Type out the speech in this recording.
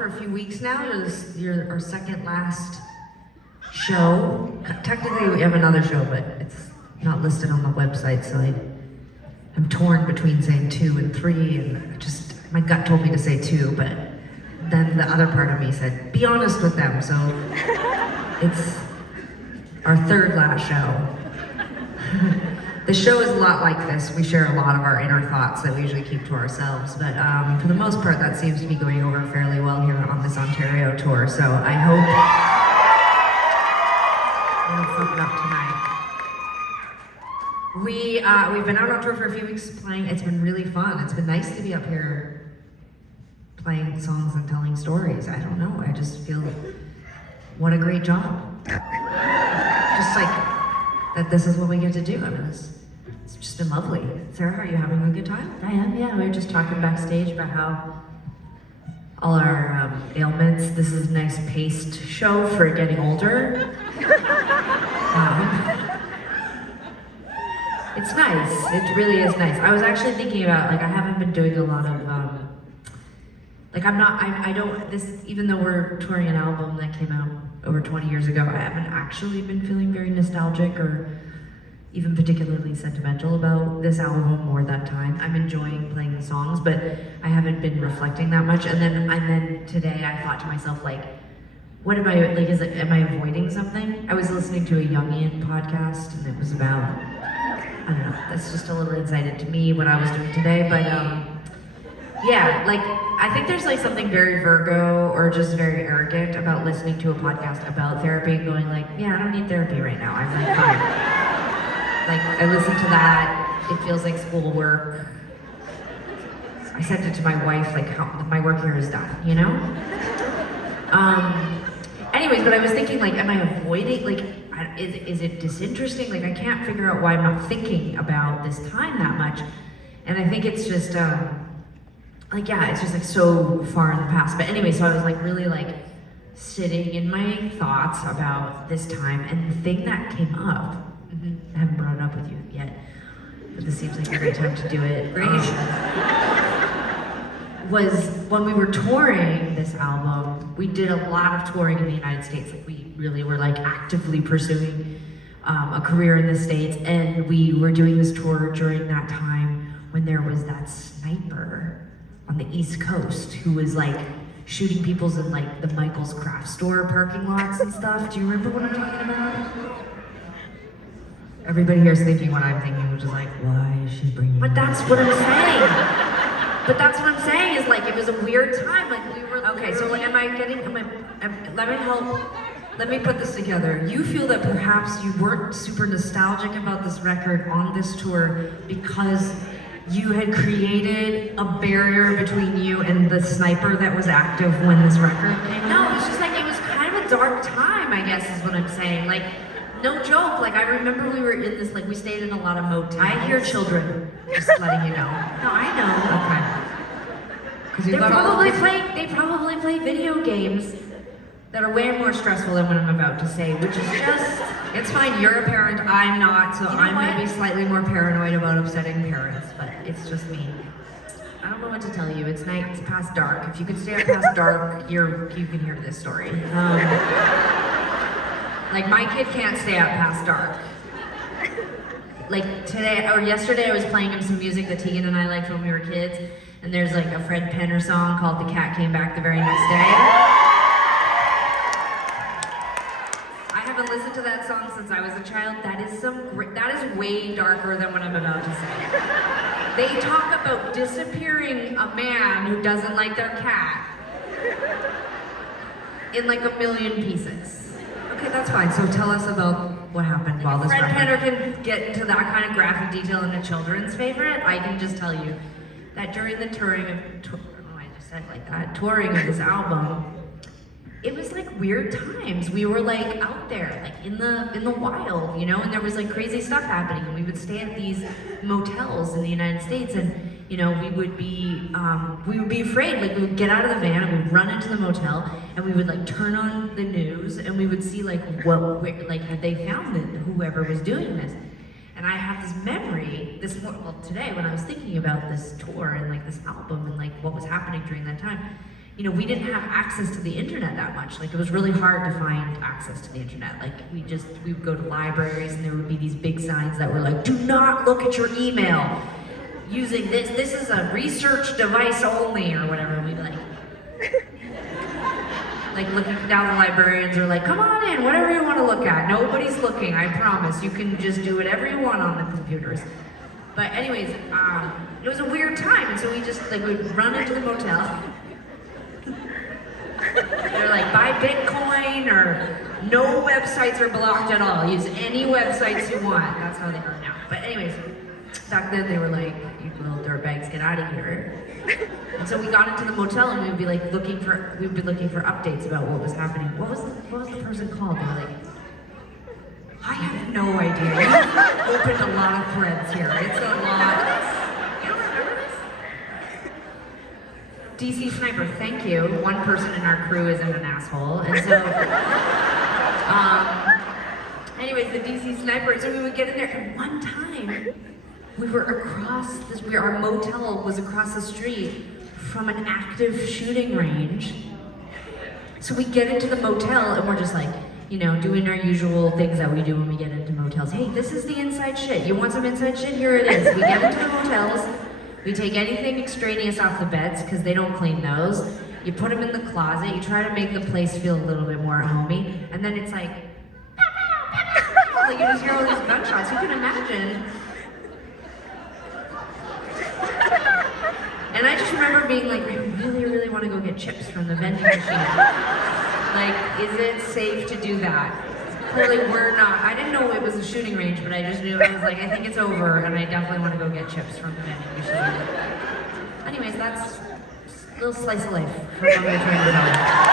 for a few weeks now. You're our second last show. Technically, we have another show, but it's not listed on the website, so I'm torn between saying 2 and 3, and my gut told me to say 2, but then the other part of me said, be honest with them, so it's our third last show. The show is a lot like this. We share a lot of our inner thoughts that we usually keep to ourselves, but for the most part, that seems to be going over fairly well here on this Ontario tour, so I hope we'll fuck it up tonight. We've been out on tour for a few weeks playing. It's been really fun. It's been nice to be up here playing songs and telling stories. I don't know, I just feel, what a great job. Just like, that this is what we get to do. I mean, it's just been lovely. Sarah, are you having a good time? I am, yeah. We were just talking backstage about how all our ailments, this is a nice paced show for getting older. It's nice. It really is nice. I was actually thinking about, like, I haven't been doing a lot of, even though we're touring an album that came out over 20 years ago, I haven't actually been feeling very nostalgic or even particularly sentimental about this album or that time. I'm enjoying playing the songs, but I haven't been reflecting that much. And then today I thought to myself, like, what am I, like, am I avoiding something? I was listening to a Jungian podcast, and it was about, I don't know, that's just a little insight into me, what I was doing today, but yeah, like, I think there's like something very Virgo or just very arrogant about listening to a podcast about therapy and going like, yeah, I don't need therapy right now, I'm like fine. Like, I listen to that, it feels like schoolwork. I sent it to my wife, like, my work here is done, you know? Anyways, but I was thinking, like, am I avoiding, like, is it disinteresting? Like, I can't figure out why I'm not thinking about this time that much. And I think it's just, like, yeah, it's just like so far in the past. But anyway, so I was like really like sitting in my thoughts about this time, and the thing that came up, I haven't brought it up with you yet, but this seems like a great time to do it. Great. Was when we were touring this album, we did a lot of touring in the United States. Like, we really were like actively pursuing a career in the States, and we were doing this tour during that time when there was that sniper on the East Coast who was like shooting people's in like the Michael's craft store parking lots and stuff. Do you remember what I'm talking about? Everybody here is thinking what I'm thinking, which is like, why is she bringing? But that's what I'm saying. But that's what I'm saying is like, it was a weird time. Like, we were okay. So like, let me put this together. You feel that perhaps you weren't super nostalgic about this record on this tour because you had created a barrier between you and the sniper that was active when this record came out? No, it's just like, it was kind of a dark time, I guess is what I'm saying. Like, no joke, like, I remember we were in this, like, we stayed in a lot of motels. I hear children, just letting you know. No, I know. Okay. They probably play video games that are way more stressful than what I'm about to say, which is just, it's fine, you're a parent, I'm not, so I might be slightly more paranoid about upsetting parents, but it's just me. I don't know what to tell you, it's night, it's past dark. If you could stay up past dark, you can hear this story. Like, my kid can't stay up past dark. Like today, or yesterday, I was playing him some music that Tegan and I liked when we were kids, and there's like a Fred Penner song called The Cat Came Back the Very Next Day. Listened to that song since I was a child. That is way darker than what I'm about to say. They talk about disappearing a man who doesn't like their cat in like a million pieces. Okay, that's fine. So tell us about what happened while this Fred record. Penner can get into that kind of graphic detail in a children's favorite. I can just tell you that during the touring of this album, it was like weird times. We were like out there, like in the wild, you know, and there was like crazy stuff happening, and we would stay at these motels in the United States, and you know, we would be afraid. Like, we would get out of the van and we'd run into the motel, and we would like turn on the news, and we would see like had they found whoever was doing this. And I have this memory, today when I was thinking about this tour and like this album and like what was happening during that time, you know, we didn't have access to the internet that much. Like, it was really hard to find access to the internet. Like, we would go to libraries and there would be these big signs that were like, do not look at your email using this is a research device only, or whatever. And we'd be like looking down, the librarians are like, come on in, whatever you want to look at. Nobody's looking, I promise. You can just do whatever you want on the computers. But anyways, it was a weird time, and so we just, like, we'd run into the motel. They're like, buy Bitcoin, or no websites are blocked at all. Use any websites you want. That's how they are now. But anyways, back then they were like, you little dirtbags, get out of here. And so we got into the motel and we'd be looking for updates about what was happening. What was the person called? They were like, I have no idea. You've opened a lot of threads here. It's a lot. You don't remember this? DC Sniper, thank you. One person in our crew isn't an asshole. And so, anyways, the DC Sniper, so we would get in there, and one time, we were across this, our motel was across the street from an active shooting range. So we get into the motel, and we're just like, you know, doing our usual things that we do when we get into motels. Hey, this is the inside shit. You want some inside shit? Here it is. We get into the motels. We take anything extraneous off the beds, because they don't clean those. You put them in the closet. You try to make the place feel a little bit more homey. And then it's like, pow, pow, pow, pow. Like, you just hear all these gunshots. You can imagine. And I just remember being like, I really, really want to go get chips from the vending machine. Like, is it safe to do that? Clearly we're not. I didn't know it was a shooting range, but I just knew, I was like, I think it's over, and I definitely want to go get chips from the vending machine. Anyways, that's a little slice of life for what we were trying to tell.